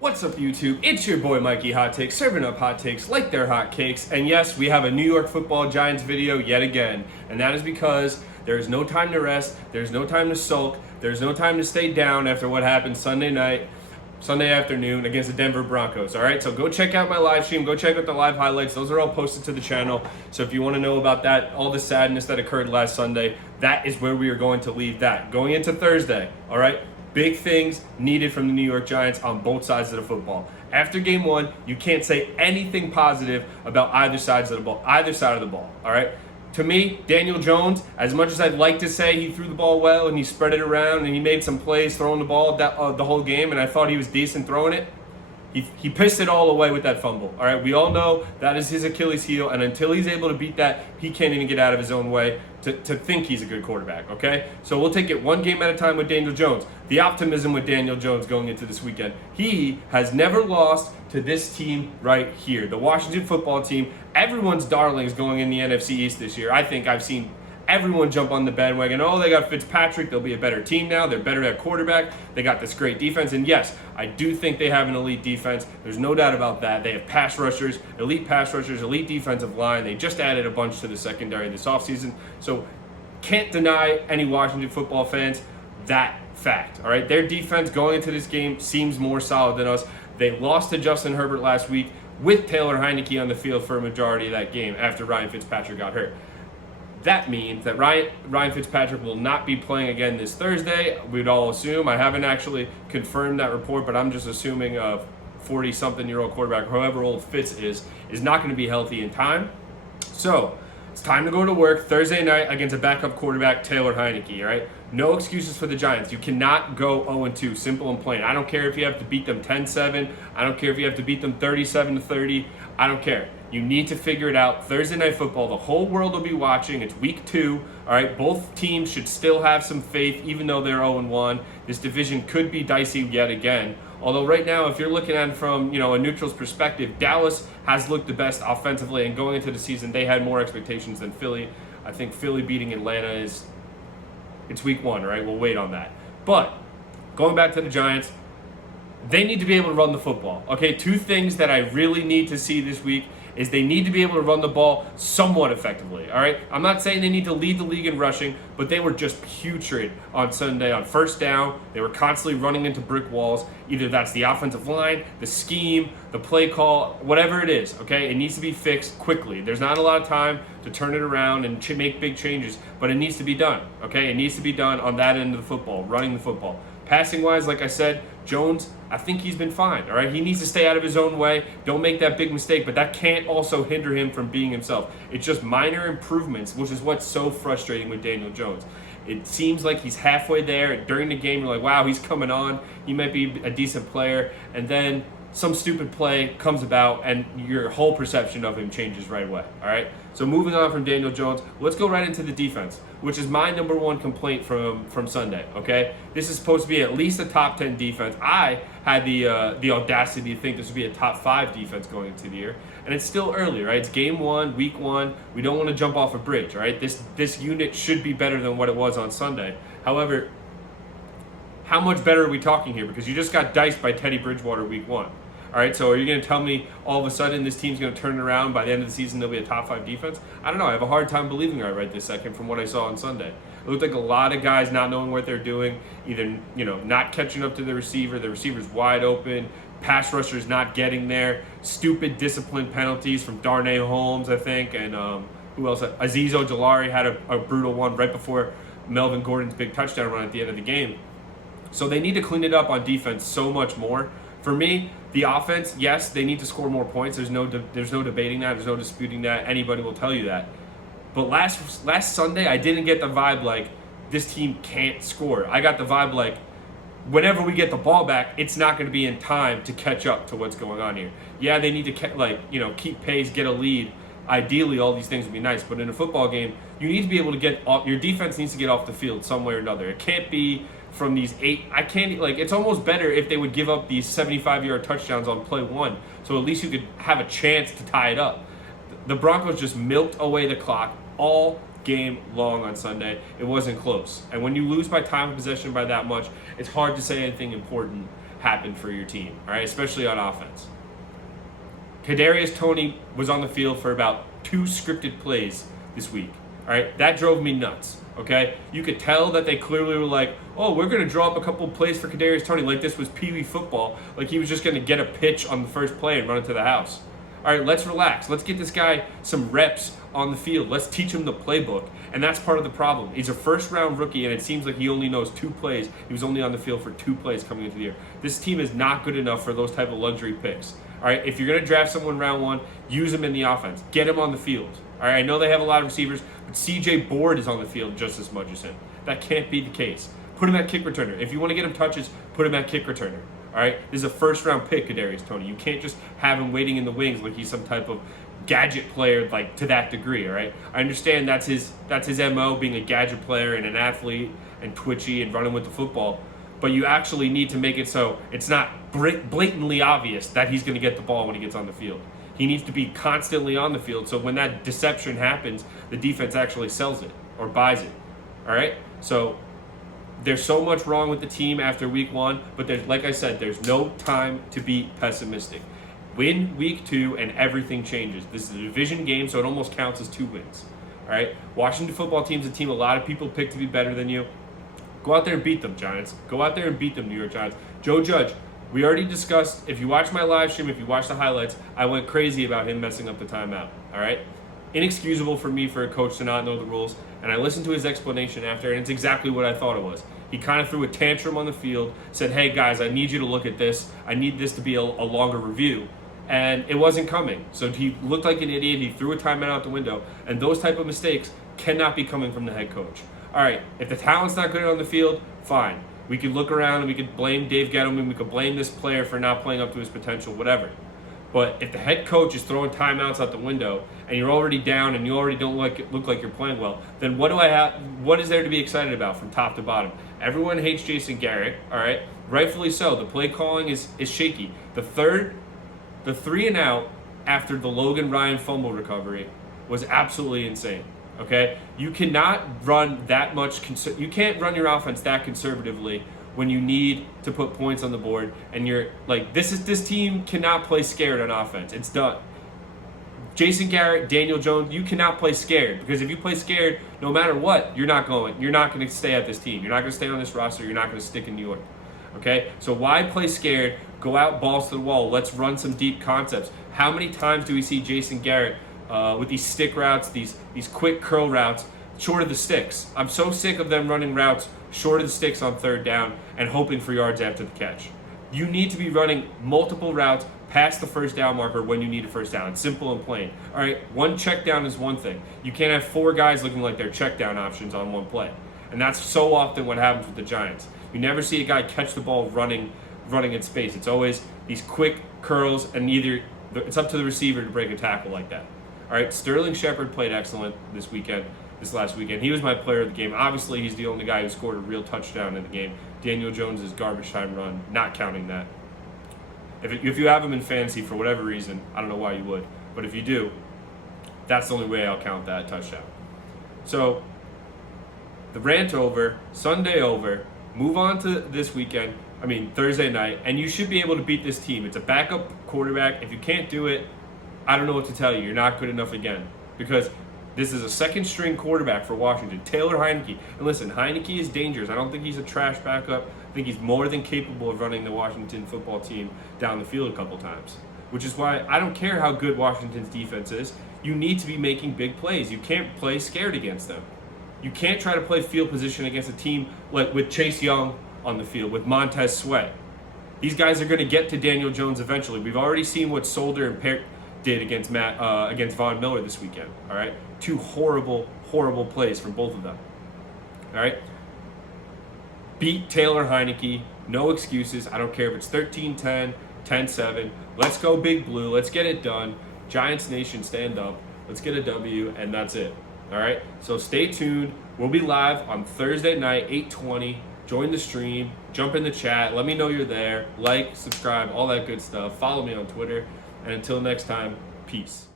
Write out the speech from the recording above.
What's up, YouTube? It's your boy Mikey Hot Takes, serving up hot takes like they're hot cakes. And yes, we have a New York Football Giants video yet again. And that is because there is no time to rest, there's no time to sulk, there's no time to stay down after what happened Sunday afternoon against the Denver Broncos. All right, so go check out my live stream, go check out the live highlights. Those are all posted to the channel. So if you want to know about that, all the sadness that occurred last Sunday, that is where we are going to leave that. Going into Thursday, all right? Big things needed from the New York Giants on both sides of the football. After game one, you can't say anything positive about either side of the ball, all right? To me, Daniel Jones, as much as I'd like to say he threw the ball well and he spread it around and he made some plays throwing the ball the whole game, and I thought he was decent throwing it, he pissed it all away with that fumble. All right, we all know that is his Achilles heel, and until he's able to beat that, he can't even get out of his own way to think he's a good quarterback, okay? So we'll take it one game at a time with Daniel Jones. The optimism with Daniel Jones going into this weekend. He has never lost to this team right here, the Washington football team. Everyone's darlings going in the NFC East this year. I think I've seen everyone jump on the bandwagon. Oh, they got Fitzpatrick. They'll be a better team now. They're better at quarterback. They got this great defense. And yes, I do think they have an elite defense. There's no doubt about that. They have pass rushers, elite defensive line. They just added a bunch to the secondary this offseason. So can't deny any Washington football fans that fact. All right, their defense going into this game seems more solid than us. They lost to Justin Herbert last week with Taylor Heinicke on the field for a majority of that game after Ryan Fitzpatrick got hurt. That means that Ryan Fitzpatrick will not be playing again this Thursday. We'd all assume. I haven't actually confirmed that report, but I'm just assuming a 40-something-year-old quarterback, however old Fitz is not going to be healthy in time. So it's time to go to work Thursday night against a backup quarterback, Taylor Heinicke, all right? No excuses for the Giants. You cannot go 0-2, simple and plain. I don't care if you have to beat them 10-7. I don't care if you have to beat them 37-30. I don't care. You need to figure it out. Thursday Night Football, the whole world will be watching. It's week 2, all right? Both teams should still have some faith, even though they're 0-1. This division could be dicey yet again. Although right now, if you're looking at it from a neutral's perspective, Dallas has looked the best offensively, and going into the season, they had more expectations than Philly. I think Philly beating Atlanta it's week 1, right? We'll wait on that. But going back to the Giants, they need to be able to run the football. Okay, 2 things that I really need to see this week is they need to be able to run the ball somewhat effectively, all right? I'm not saying they need to lead the league in rushing, but they were just putrid on Sunday on first down. They were constantly running into brick walls. Either that's the offensive line, the scheme, the play call, whatever it is, okay? It needs to be fixed quickly. There's not a lot of time to turn it around and make big changes, but it needs to be done, okay? It needs to be done on that end of the football, running the football. Passing-wise, like I said, Jones, I think he's been fine, all right? He needs to stay out of his own way. Don't make that big mistake, but that can't also hinder him from being himself. It's just minor improvements, which is what's so frustrating with Daniel Jones. It seems like he's halfway there, and during the game, you're like, wow, he's coming on. He might be a decent player, and then some stupid play comes about, and your whole perception of him changes right away, all right? So moving on from Daniel Jones, let's go right into the defense, which is my number 1 complaint from Sunday, okay? This is supposed to be at least a top 10 defense. I had the audacity to think this would be a top 5 defense going into the year, and it's still early, right? It's game 1, week 1. We don't want to jump off a bridge, all right? This unit should be better than what it was on Sunday. However, how much better are we talking here? Because you just got diced by Teddy Bridgewater week 1. All right, so are you going to tell me all of a sudden this team's going to turn it around by the end of the season, they'll be a top 5 defense? I don't know. I have a hard time believing it right this second from what I saw on Sunday. It looked like a lot of guys not knowing what they're doing, either not catching up to the receiver's wide open, pass rushers not getting there, stupid discipline penalties from Darnay Holmes, I think, and who else? Azeez Ojulari had a brutal one right before Melvin Gordon's big touchdown run at the end of the game. So they need to clean it up on defense so much more. For me, the offense, yes, they need to score more points. There's no debating that. There's no disputing that. Anybody will tell you that. But last Sunday, I didn't get the vibe like this team can't score. I got the vibe like whenever we get the ball back, it's not going to be in time to catch up to what's going on here. Yeah, they need to keep pace, get a lead. Ideally, all these things would be nice. But in a football game, you need to be able to your defense needs to get off the field some way or another. It can't be from these 8, it's almost better if they would give up these 75-yard touchdowns on play 1, so at least you could have a chance to tie it up. The Broncos just milked away the clock all game long on Sunday. It wasn't close. And when you lose by time of possession by that much, it's hard to say anything important happen for your team, all right, especially on offense. Kadarius Toney was on the field for about 2 scripted plays this week, all right? That drove me nuts, okay? You could tell that they clearly were like, oh, we're going to draw up a couple plays for Kadarius Toney like this was Pee Wee football, like he was just going to get a pitch on the first play and run it to the house. All right, let's relax. Let's get this guy some reps on the field. Let's teach him the playbook. And that's part of the problem. He's a first-round rookie, and it seems like he only knows 2 plays. He was only on the field for 2 plays coming into the year. This team is not good enough for those type of luxury picks. All right, if you're going to draft someone round 1, use him in the offense. Get him on the field. All right, I know they have a lot of receivers, but C.J. Board is on the field just as much as him. That can't be the case. Put him at kick returner. If you want to get him touches, put him at kick returner. All right, this is a first-round pick, Kadarius Toney. You can't just have him waiting in the wings like he's some type of gadget player, like to that degree. All right, I understand that's his MO, being a gadget player and an athlete and twitchy and running with the football. But you actually need to make it so it's not blatantly obvious that he's going to get the ball when he gets on the field. He needs to be constantly on the field, so when that deception happens, the defense actually sells it or buys it. All right, so there's so much wrong with the team after week 1, but there's, like I said, there's no time to be pessimistic. Win week 2 and everything changes. This is a division game, so it almost counts as 2 wins. All right, Washington football team's a team a lot of people pick to be better than you. Go out there and beat them, Giants. Go out there and beat them, New York Giants. Joe Judge, we already discussed, if you watch my live stream, if you watch the highlights, I went crazy about him messing up the timeout, all right? Inexcusable for me for a coach to not know the rules, and I listened to his explanation after, and it's exactly what I thought it was. He kind of threw a tantrum on the field, said, hey, guys, I need you to look at this. I need this to be a longer review. And it wasn't coming. So he looked like an idiot. He threw a timeout out the window. And those type of mistakes cannot be coming from the head coach. All right, if the talent's not good on the field, fine. We could look around and we could blame Dave Gettleman. We could blame this player for not playing up to his potential, whatever. But if the head coach is throwing timeouts out the window and you're already down and you already don't look like you're playing well, then what is there to be excited about from top to bottom? Everyone hates Jason Garrett, all right? Rightfully so. The play calling is shaky. The 3 and out after the Logan Ryan fumble recovery was absolutely insane. Okay? You cannot run that much you can't run your offense that conservatively when you need to put points on the board, and you're like, this team cannot play scared on offense. It's done. Jason Garrett, Daniel Jones, you cannot play scared, because if you play scared, no matter what, you're not going to stay at this team. You're not going to stay on this roster. You're not going to stick in New York. Okay? So why play scared? Go out, balls to the wall. Let's run some deep concepts. How many times do we see Jason Garrett with these stick routes, these quick curl routes, short of the sticks? I'm so sick of them running routes short of the sticks on 3rd down and hoping for yards after the catch. You need to be running multiple routes past the 1st down marker when you need a 1st down. It's simple and plain. All right, 1 check down is one thing. You can't have 4 guys looking like they're check down options on 1 play. And that's so often what happens with the Giants. You never see a guy catch the ball running in space. It's always these quick curls, and it's up to the receiver to break a tackle like that. All right, Sterling Shepard played excellent this last weekend. He was my player of the game. Obviously, he's the only guy who scored a real touchdown in the game. Daniel Jones' garbage time run, not counting that. If you have him in fantasy for whatever reason, I don't know why you would, but if you do, that's the only way I'll count that touchdown. So, the rant over, Sunday over, move on to this weekend, Thursday night, and you should be able to beat this team. It's a backup quarterback. If you can't do it, I don't know what to tell you. You're not good enough again, because this is a 2nd-string quarterback for Washington, Taylor Heinicke. And listen, Heinicke is dangerous. I don't think he's a trash backup. I think he's more than capable of running the Washington football team down the field a couple times, which is why I don't care how good Washington's defense is. You need to be making big plays. You can't play scared against them. You can't try to play field position against a team like with Chase Young on the field, with Montez Sweat. These guys are going to get to Daniel Jones eventually. We've already seen what Solder and Peart did against Von Miller this weekend. All right, 2 horrible plays from both of them. All right, beat Taylor Heinicke. No excuses. I don't care if it's 13-10, 10-7. Let's go Big Blue. Let's get it done. Giants Nation, stand up. Let's get a W, and that's it. All right, so stay tuned. We'll be live on Thursday night, 8:20. Join the stream. Jump in the chat. Let me know you're there. Like, subscribe, all that good stuff. Follow me on Twitter. And until next time, peace.